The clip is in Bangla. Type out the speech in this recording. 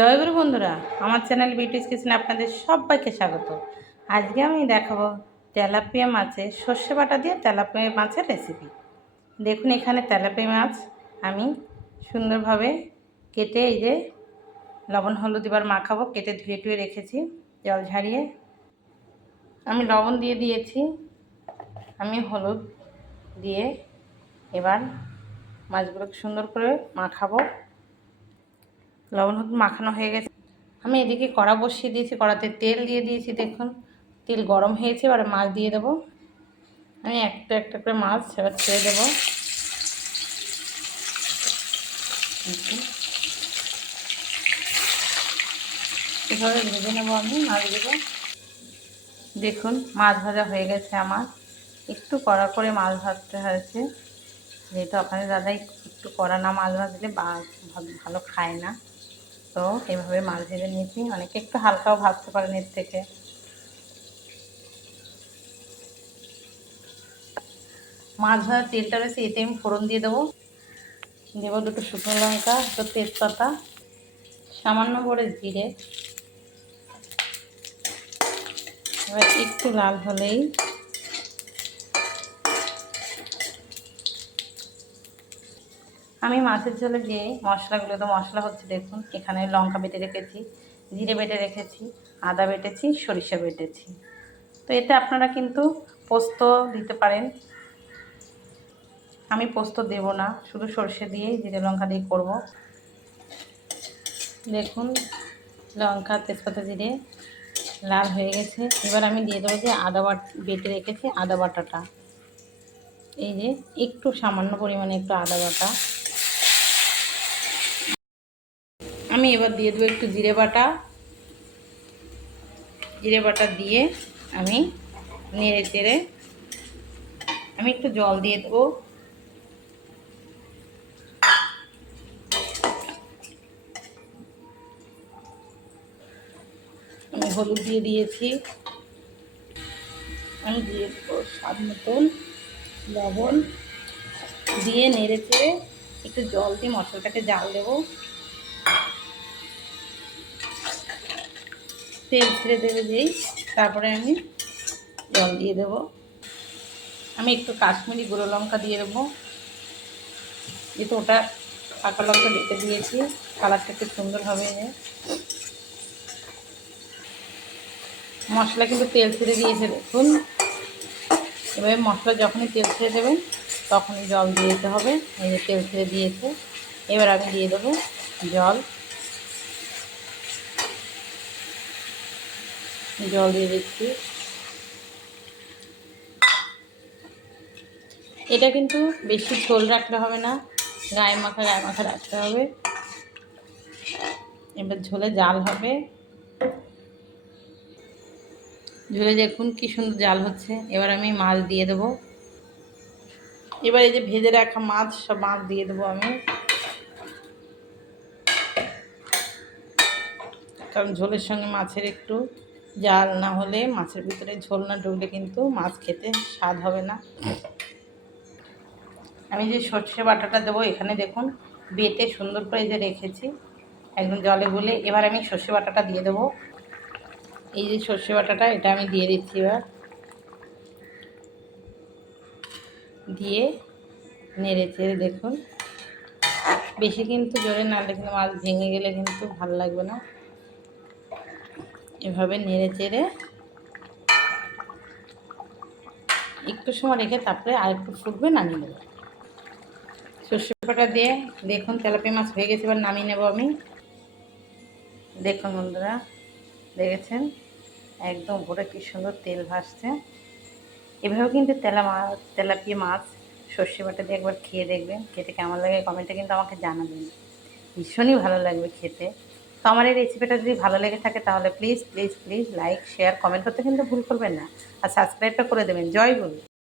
জয়গুরু বন্ধুরা, আমার চ্যানেল বিউটিস কিচেনে আপনাদের সবাইকে স্বাগত। আজকে আমি দেখাবো তেলাপিয়া মাছের সর্ষে বাটা দিয়ে তেলাপিয়া মাছের রেসিপি। দেখুন, এখানে তেলাপিয়া মাছ আমি সুন্দরভাবে কেটে এই যে লবণ হলুদ এবার মাখাবো, কেটে ধুয়ে টুয়ে রেখেছি জল ঝারিয়ে। আমি লবণ দিয়ে দিয়েছি, আমি হলুদ দিয়ে এবার মাছগুলোকে সুন্দর করে মাখাবো। লবণ হলুদ মাখানো হয়ে গেছে। আমি এদিকে কড়া বসিয়ে দিয়েছি, কড়াতে তেল দিয়ে দিয়েছি। দেখুন তেল গরম হয়েছে, এবার মাছ দিয়ে দেবো। আমি একটা একটা করে মাছ এবার ছেড়ে দেবো। এভাবে ভেজে নেবো আমি মাছগুলো। দেখুন মাছ ভাজা হয়ে গেছে আমার। একটু কড়া করে মাছ ভাজতে হয়েছে, যেহেতু আপনাদের দাদাই একটু কড়া না মাছ ভাজলে ভালো খায় না, তো এইভাবে মাছ ভেজে নিয়েছি। অনেকে একটু হালকাও ভাজতে পারেন এর থেকে। মাছ ভাজার তেলটা রয়েছে, এতে আমি ফোড়ন দিয়ে দেবো। দেবো দুটো শুকনো লঙ্কা, দুটো তেজপাতা, সামান্য করে জিরে। এবার একটু লাল হলেই আমি মাছের ঝোলে যে মশলাগুলো, তো মশলা হচ্ছে দেখুন, এখানে লঙ্কা বেটে রেখেছি, জিরে বেটে রেখেছি, আদা বেটেছি, সরিষা বেটেছি। তো এতে আপনারা কিন্তু পোস্ত দিতে পারেন। আমি পোস্ত দেব না, শুধু সরষে দিয়েই জিরে লঙ্কা দিয়ে করব। দেখুন লঙ্কা তেজপাতা জিরে লাল হয়ে গেছে। এবার আমি দিয়ে দেবো যে আদা বেটে রেখেছি আদা বাটাটা। এই যে একটু সামান্য পরিমাণে একটু আদা বাটা আমি এবার দিয়ে দেবো। একটু জিরে বাটা দিয়ে আমি নেড়ে চেড়ে আমি একটু জল দিয়ে দেবো। আমি হলুদ দিয়ে দিয়েছি, আমি দিয়ে দেবো স্বাদ মতন লবণ, দিয়ে নেড়ে চেড়ে একটু জল দিয়ে মশলাটাকে জাল দেবো। তেল ছেড়ে দেবে যেই, তারপরে আমি জল দিয়ে দেবো। আমি একটু কাশ্মীরি গুঁড়ো লঙ্কা দিয়ে দেবো, যেহেতু ওটা পাকা লঙ্কা বেটে দিয়েছি, কালারটা একটু সুন্দর হবে। মশলা কিন্তু তেল ছেড়ে দিয়েছে দেখুন। এভাবে মশলা যখনই তেল ছেড়ে দেবেন তখনই জল দিয়ে দিতে হবে। এই যে তেল ছেড়ে দিয়েছে, এবার আমি দিয়ে দেবো জল দিয়ে দিচ্ছি। এটা কিন্তু বেশি ঝোল রাখলে হবে না, গায়ে মাখা রাখতে হবে। এবার ঝোলে জাল হবে। ঝোলে দেখুন কি সুন্দর জাল হচ্ছে। এবার আমি মাছ দিয়ে দেবো। এবার এই যে ভেজে রাখা মাছ, সব মাছ দিয়ে দেবো আমি, কারণ ঝোলের সঙ্গে মাছের একটু জাল না হলে, মাছের ভিতরে ঝোল না ঢুকলে কিন্তু মাছ খেতে স্বাদ হবে না। আমি যে সর্ষে বাটাটা দেবো, এখানে দেখুন বেটে সুন্দর করে যে রেখেছি একদম জলে গুলে। এবার আমি সর্ষে বাটাটা দিয়ে দেবো। এই যে সর্ষে বাটাটা, এটা আমি দিয়ে দিচ্ছি। এবার দিয়ে নেড়ে চেড়ে দেখুন, বেশি কিন্তু জোরে নাড়লে কিন্তু মাছ ভেঙে গেলে কিন্তু ভালো লাগবে না। এভাবে নেড়ে চেড়ে একটু সময় রেখে তারপরে আর একটু ফুটবে, নামিয়ে নেব। সর্ষে বাটা দিয়ে দেখুন তেলাপিয়া মাছ হয়ে গেছে, এবার নামিয়ে নেব আমি। দেখুন বন্ধুরা, দেখেছেন একদম উপরে কি সুন্দর তেল ভাসছে। এভাবে কিন্তু তেলাপিয়া মাছ সর্ষে বাটা দিয়ে একবার খেয়ে দেখবেন, খেতে কেমন লাগে কমেন্টে কিন্তু আমাকে জানাবেন। ভীষণই ভালো লাগবে খেতে। তো আমার এই রেসিপিটা যদি ভালো লেগে থাকে তাহলে please please please like share comment করতে কিন্তু ভুল করবেন না, আর সাবস্ক্রাইবটা করে দেবেন। জয় গুরু।